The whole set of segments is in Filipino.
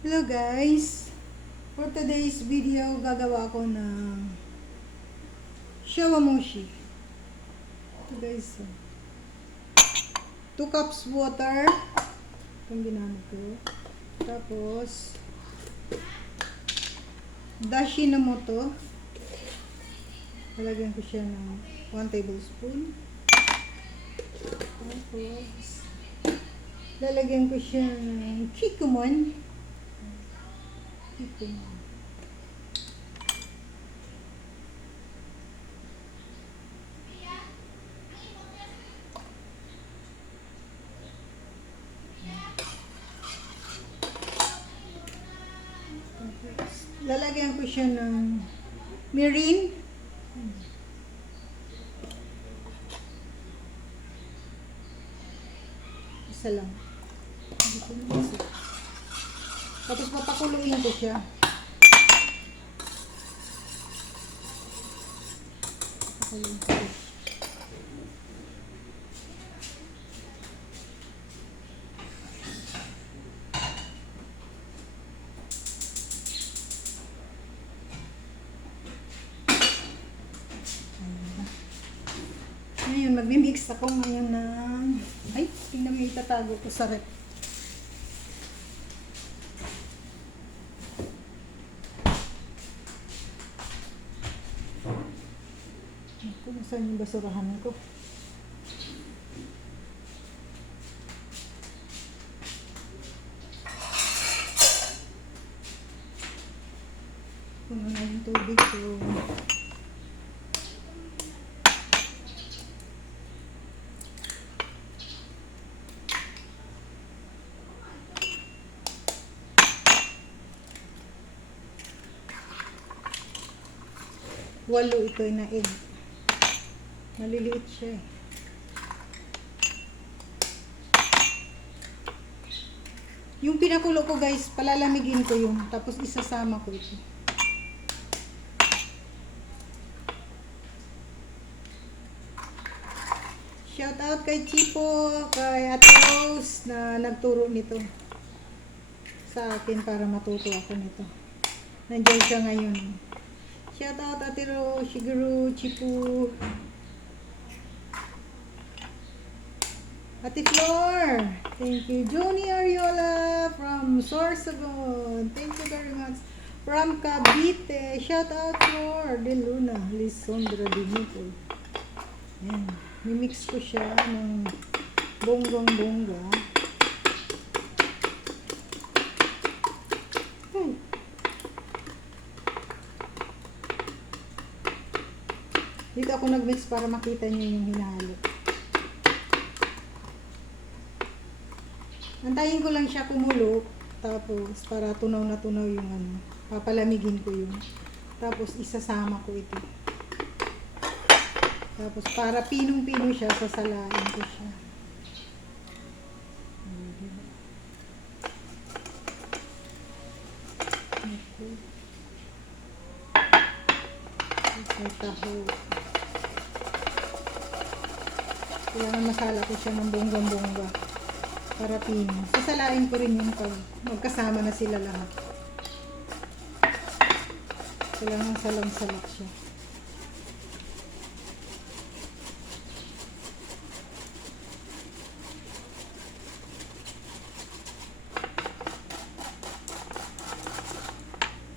Hello guys! For today's video, gagawa ako ng shawamushi. Ito guys, 2 cups water. Itong ginamit ko. Tapos, dashi na moto. Lalagyan ko siya ng 1 tablespoon. Tapos, lalagyan ko siya ng kikkoman. Lalagyan ko siya ng mirin. Isa lang. Tapos papakuluin ko siya. Papakuluin ko siya. Ngayon, magmimix ako ngayon ng... Ay, tingnan mo yung itatago ko sa rep. Kung saan yung basurahan ko. Kung ano yung tubig ko. Walo ito na egg. Maliliit siya eh. Yung pinakulo ko guys, palalamigin ko yun. Tapos isasama ko ito. Shout out kay Chipo, kay Ate Rose na nagturo nito sa akin para matuto ako nito. Nandiyan siya ngayon. Shout out Ate Rose, Shigeru, Chipo. Ate Flor, thank you. Joni Ariola from Sorsogon, thank you very much. From Cavite, shout out Flor de Luna, Lisondra de Nicol. Yan, mimix ko siya ng bonggang-bongga. Dito ako nag-mix para makita niyo yung hinahalo. Antayin ko lang siya kumulo, tapos para tunaw na tunaw yung ano, papalamigin ko yun. Tapos isasama ko ito. Tapos para pinong-pino siya, sasalain ko siya. May taho. Kailangan masala ko siya ng bonggang-bongga. Para pino. Sasalain ko rin yung pag magkasama na sila lahat. Kailangan salang-salak siya.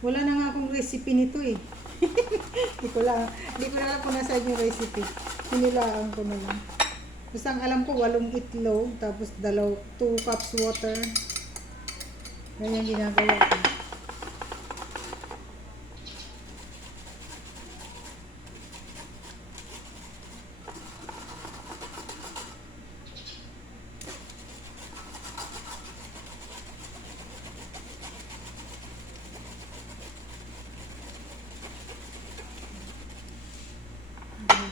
Wala na nga akong recipe nito eh. Hindi ko na alam kung nasaan yung recipe. Hinilaan ko na lang. Basta ang alam ko, 8 itlog, tapos 2 cups water. Ganyan ginagawa ko.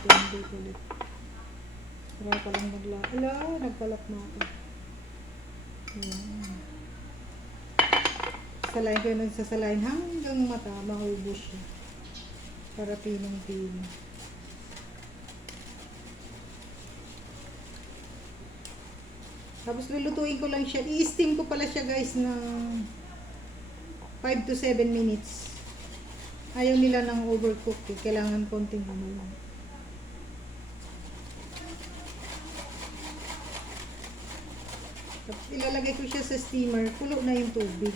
Hindi ulit. Try pa lang maglak. Ala, nagpalak na ako. Ayan. Salain ko yun sa salain hanggang mata, maubos siya. Para pinong-pino. Tapos lulutuin ko lang siya. I-steam ko pala siya guys ng 5 to 7 minutes. Ayaw nila ng overcook eh. Kailangan konting ano lang. Tapos ilalagay ko siya sa steamer. Kulo na yung tubig.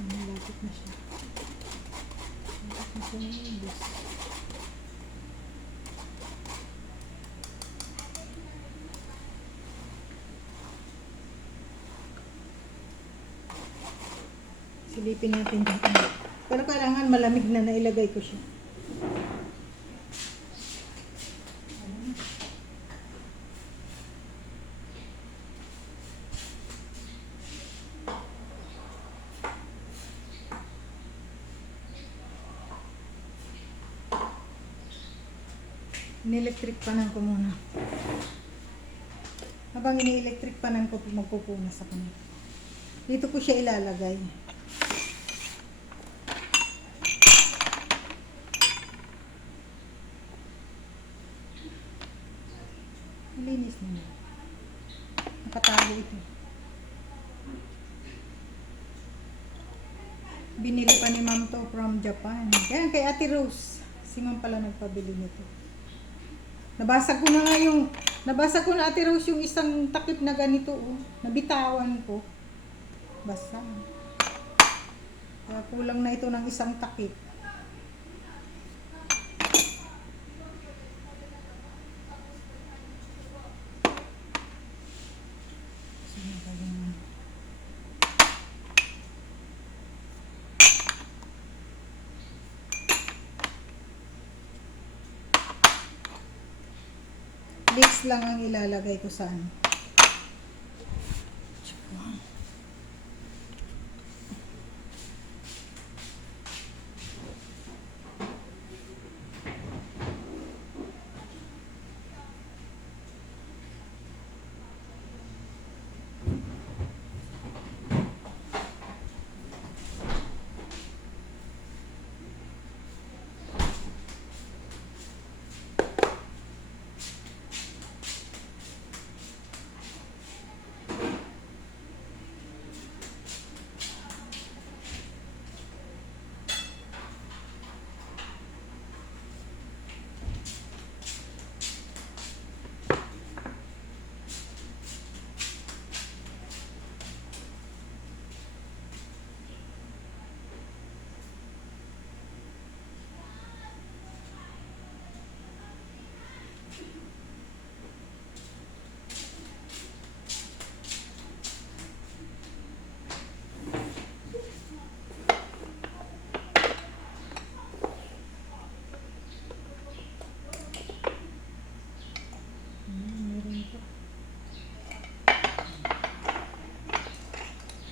Malapit na siya. Malapit na siya ng ubos. Silipin natin dito. Pero kailangan malamig na nailagay ko siya. Ini-electric panan ko muna. Habang ini-electric panan ko, magpupunas ako nito. Dito ko siya ilalagay. Linis na. Nakatago ito. Binili pa ni Ma'am to from Japan. Kaya kay Ate Rose. Si Ma'am pala nagpabili nito. Nabasag ko na Ate Rose yung isang takip na ganito. Oh. Nabitawan ko. Basa. Kaya kulang na ito ng isang takip. Leeks lang ang ilalagay ko sa ano.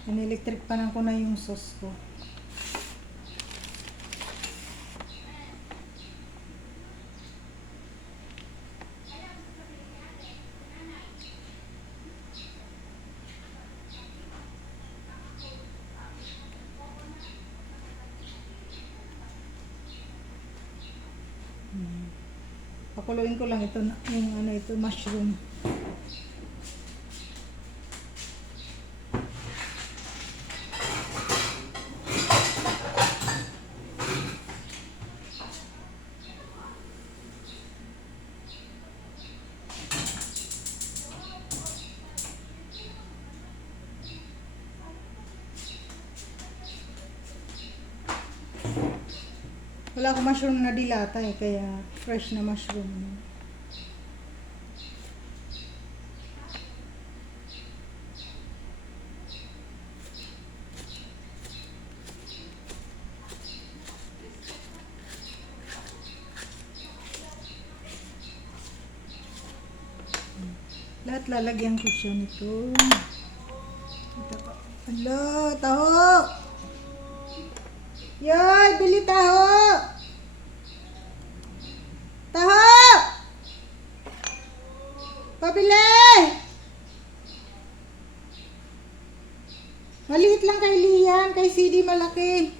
In-electric panan ko na yung sauce ko. Pakuluin ko lang ito, yung ano ito, mushroom. Wala akong mushroom na dilata eh, kaya fresh na mushroom. Lahat lalagyan ko siya nito. Hello, taho! Yoy, bili taho! Taho! Pabili! Maliit lang kay Lian, kay CD malaki.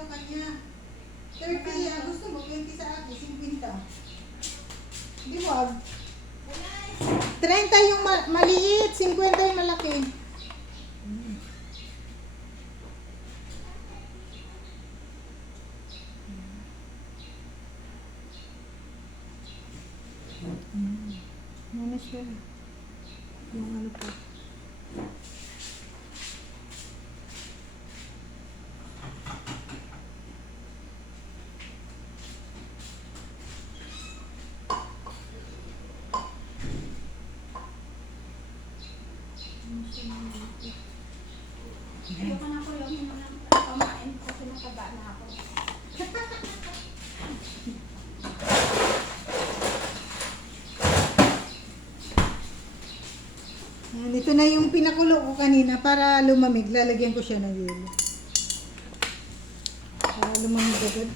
sa kanya. 30, ang gusto mo, 20 sa akin, 50. Di wag. 30 yung maliit, 50 yung malaki. Ano siya? Yung ano po. Ayoko na ko yung pamain kasi mataba na ako. Yan, ito na yung pinakulo ko kanina para lumamig. Lalagyan ko siya ng yelo. Para lumamig agad.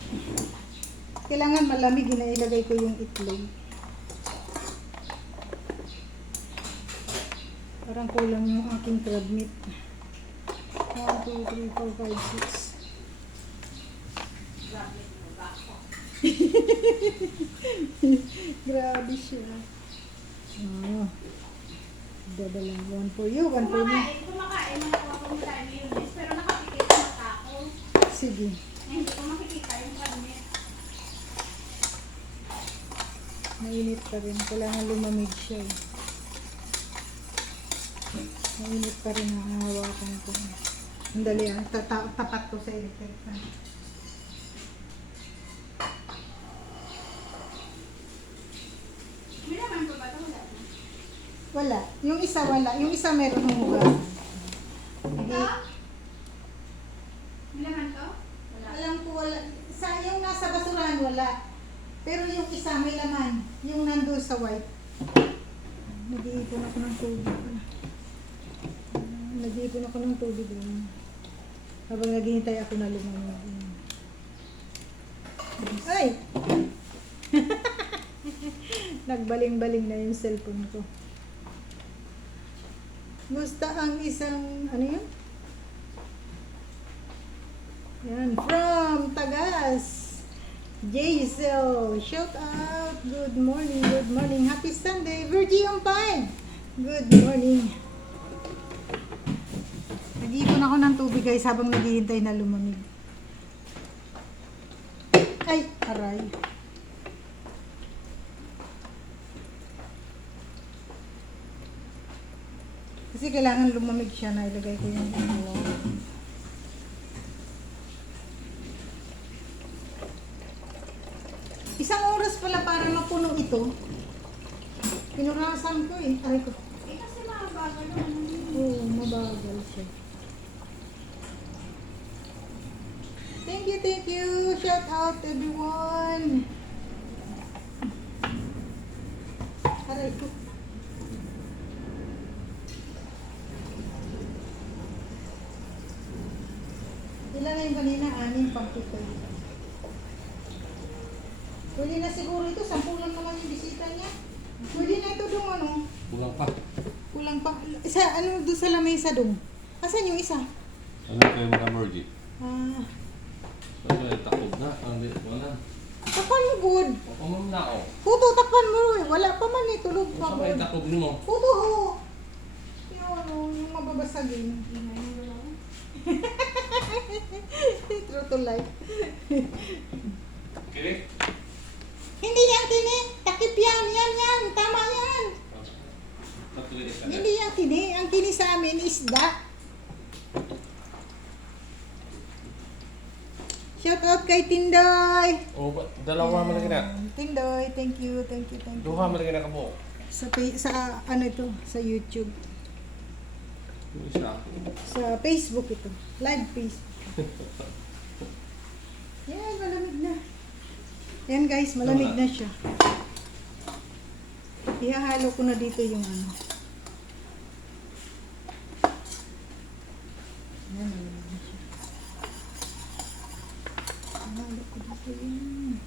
Kailangan malamig na ilagay ko yung itlog. Parang kulang yung aking crab meat. 1, 2, 3, 4, 5, 6. Grabe siya. Oh. Dadala. 1 for you, 1 for me. Kumakain man ako akong marami yun. Pero nakapikit na mata ako. Sige. Hindi ko makikita yung karne. Mainit pa rin. Kailangan lumamig siya. Mainit pa rin ang hawakan ko. Andali ah. Tapat ko sa electric fan. May naman pa ba ito? Wala. Wala. Yung isa wala. Yung isa meron ng hugasan. Ito? May naman to? Wala. Alam ko wala. Yung nasa basurahan wala. Pero yung isa may laman. Yung nandun sa white. Nag-iipon ako ng tubig. Nag-iipon ako ng tubig. Habang naghihintay ako na lumamig. Ay! Nagbaling-baling na yung cellphone ko. Musta ang isang, ano yun? Yan, from Tagas. Jaisel, shout out. Good morning, good morning. Happy Sunday. Virgie on 5. Good morning. Nag-iipon ako ng tubig guys habang naghihintay na lumamig. Ay, aray. Kasi kailangan lumamig siya na ilagay ko yung ano. Isang oras pala para mapuno ito. Pinurasan ko eh. Aray ko. Eh kasi mabagal naman. Oo, mabagal siya. Thank you, thank you. Shout out everyone. Aray ko. Ilan na yung kanina? 6 pang 2. Pwede na siguro ito. 10 lang naman yung bisita niya. Pwede na ito dong ano. Kulang pa. Kulang pa. Isa, ano doon sa lamesa dong? Asan yung isa? Ano kayo mga mergy? Ah. Ano kayo takob na? Ang di wala. Takpan mo, good. O ma'am na o. Puto, takpan mo. Wala pa man eh. Tulog pa. Sa may takob ni mo. Puto, ho. Yung ano, yung mababasagin. True to life. Kiri? Hindi yan tini. Takip yan. Yan. Tama yan. Patuloy ka na. Hindi yan kini. Ang kini sa amin isda. Shout out kay Tindoy. O, dalawa mo lagi na. Tindoy, thank you. Duha mo lagi na ka mo. Sa ano ito, sa YouTube. Yung isa. Sa Facebook ito. Live Facebook. Yan, malamig na. Yan guys, malamig na siya. Ihahalo ko na dito yung ano. Yan, malamig na siya. Ihahalo ko dito yung...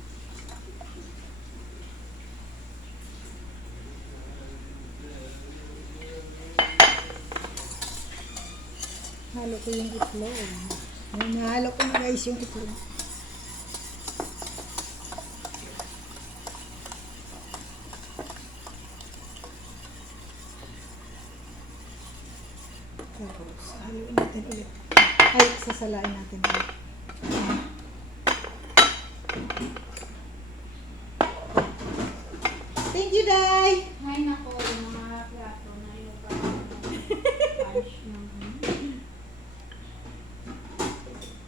Halo ko yung itlog. Ayan, nahalo ko na guys yung itlog. Tapos, haluin natin ulit. Ay, sasalain natin ulit. Thank you, Day! Ay, nako, yung mga plato na yung punch ng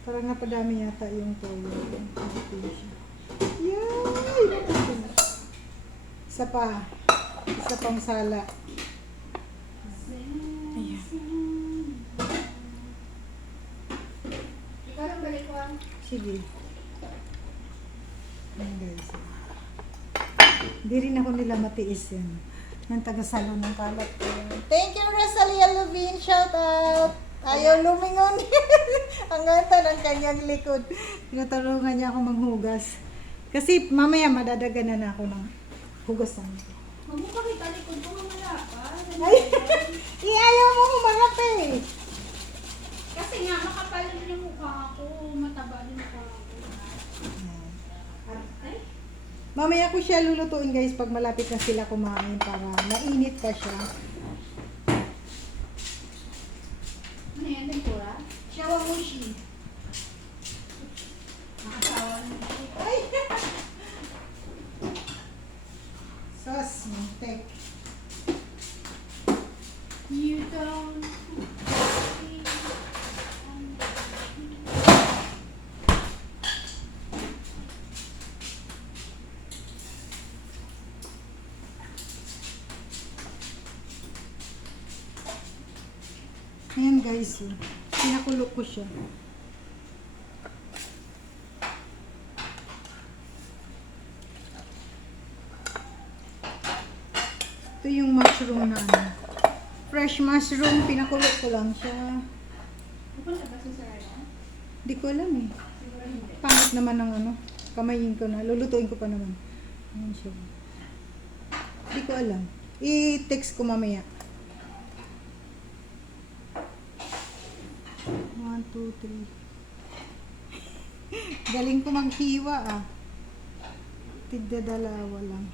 Parang napadami yata yung toyo. Yay! Isa pa. Isa pang sala. Ayan. Ikaw lang balik ko ang Sige. Ayan guys. Hindi rin ako nila matiis yan. Yung taga-salo ng kalat ko. Thank you, Rosalia Lubin. Shout out! Ayaw lumingon. Ang ganda ng kanyang likod. Tinutulungan niya ako maghugas. Kasi mamaya madadaganan na ako ng hugasan ko. Huwag mo pakita likod ko, mamala ka. Ay! Ayaw mo humarap eh. Kasi nga, makapal din yung mukha ko. Mataba din yung mukha ko. Ay, Mamaya ko siya lulutuin guys pag malapit na sila kumain para mainit pa siya. ano yan, tempura? Shawamushi. Nakasawa ng shit. Ay! Sauce, mantek. You don't. Ayan guys, pinakulok ko siya. Ito yung mushroom na ano. Fresh mushroom, pinakulok ko lang siya. Pupunta ba sa Saraya? Di ko alam eh. Siguro hindi. Pangit naman ng ano. Kamayin ko na. Lulutuin ko pa naman. Ayan siya. Di ko alam. I-text ko mamaya. 1, 2, 3. Galing ko maghiwa ah. Tigdadalawa lang.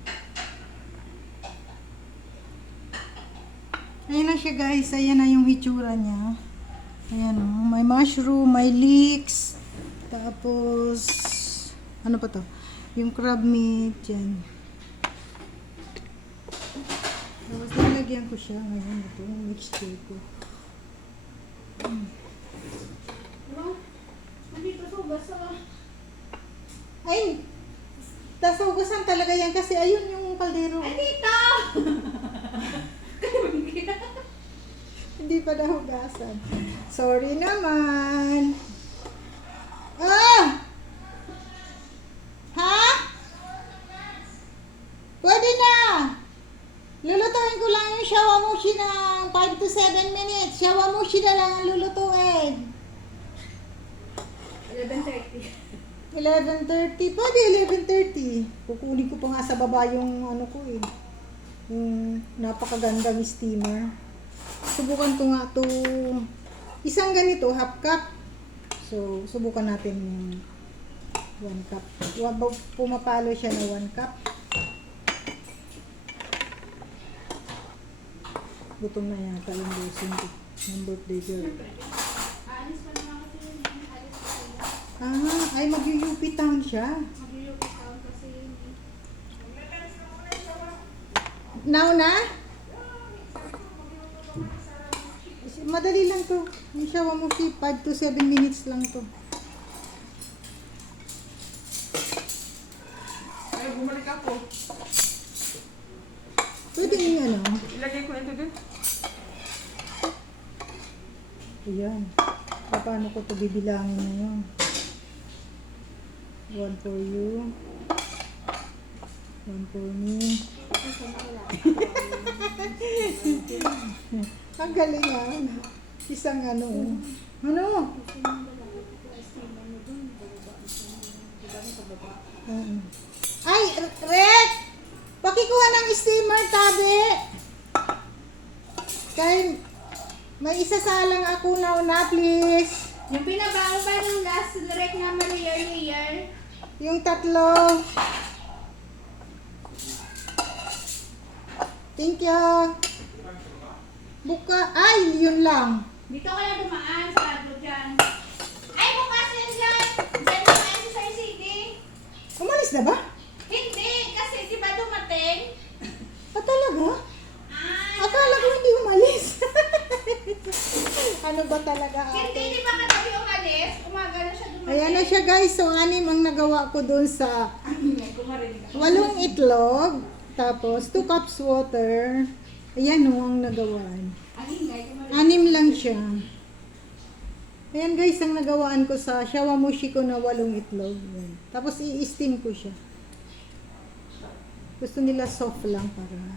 Ayan na siya guys. Ayan na yung hitsura niya. Ayan oh. May mushroom, may leeks. Tapos, ano pa to? Yung crab meat. Yan. Tapos nilagyan ko siya ngayon. Ito yung mixture ko. Diba? Nandito sa hugas ah. Ay! Tas hugasan talaga yan kasi ayun yung kaldero. Ay, tita! Hindi pa nahugasan. Sorry naman. Ah! Ha? Pwede na. Lulutuin ko lang yung shawamushi ng 5 to 7 minutes. Shawamushi na lang ang lulutuin. 11:30. 11:30. Pwede 11:30. Kukunin ko pa nga sa baba yung ano ko eh. Yung napakagandang steamer. Subukan ko nga to. Isang ganito, half cup. So, subukan natin yung 1 cup. Pumapalo siya na 1 cup. Gutom na yata yung busing ko. Yung birthday girl. Aalis pa naman kasi yun. Aalis pa sila. Ah, ay mag-UP town siya. Mag-Europe town kasi yun. Now na? Madali lang to. Yung shawamushi, 5 to 7 minutes lang to. Ay, bumalik ako. Pwede yung ano. Ilagay ko ito din. Ayan. Paano ko to bibilangin na yun? 1 for you. 1 for me. Ang galing yan. Isang ano. Ano? Ay, Rek! Pakikuha ng steamer, tabi! Kahit may isasalang ako na, please. Yung pinababa Direct na layer. Yung tatlo. Thank you. Buka. Ay, yun lang. Dito ka na dumaan, sarado dyan. Ay, bukas yan dyan. Dyan dumaan si Sir City. Umalis na ba? Hindi, kasi di ba dumating? Ah, talaga? Ay, Akala ko hindi umalis. Ano ba talaga hindi, ate? di ba kagabi umalis? Umaga na siya dumating. Ayan na siya guys. So, 6 ang nagawa ko doon sa Kumarinig ako. 8 itlog. Tapos, 2 cups water. Ayan o ang nagawaan. Ay, hindi, kumarinig. 6 lang siya. Ayan guys, ang nagawaan ko sa shawamushi ko na 8 itlog. Ayan. Tapos, i-steam ko siya. Gusto nila soft lang para.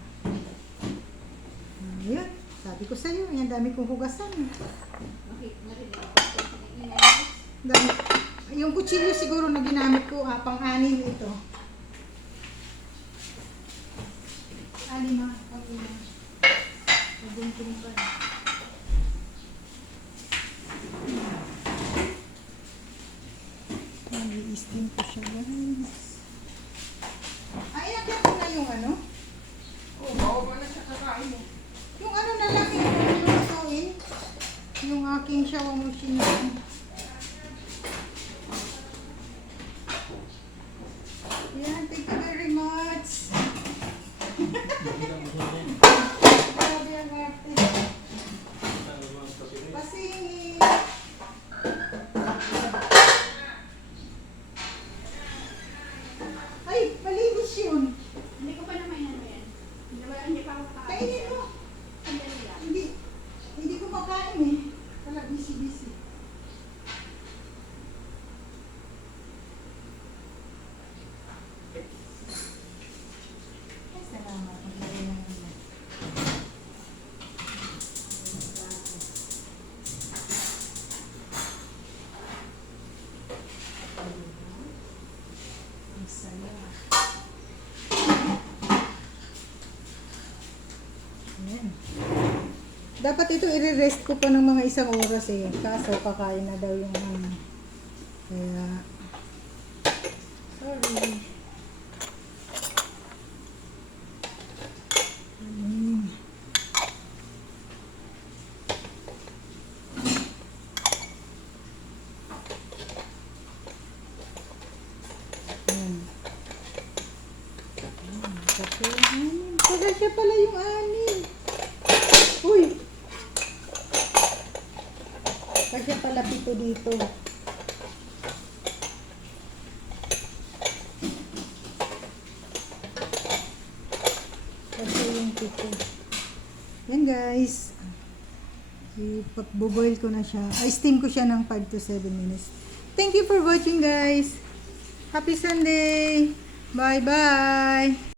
Ayan. Sabi ko sa'yo, ayan, dami kong hugasan. Okay, kumarinig ako. Ingay. Dami. Yung kutsilyo siguro na ginamit ko, pang-anim ito. 6 pang-ilan. Nabunting pa. I-steam ko siya guys. Ay, nakita ko na yung ano? Oh, bawa na siya kakain mo. Yung ano na lang yung lutuin. Yung aking shawamushi na. Yan, thank you very much. Grabe ang arte. Kasi ay, malinis yun. Hindi ko pa naman yan. Hindi pa ako kakain. Kainin mo. Sandali lang. Hindi ko makain eh. Wala, busy. Ay, salamat. Maglagay lang naman. Ang saya. Ayan. Dapat ito i-rest ko pa ng mga 1 oras eh. Kaso kakain na daw yung ano. Kaya, sorry. Ayan. Ayan. Kasi yung 6. Saka siya pala yung 6. Uy! Kasi pala 7 dito. Kasi yung 7. Yan guys. Ipaboil ko na siya. Ay, steam ko siya ng 5 to 7 minutes. Thank you for watching guys. Happy Sunday. Bye bye.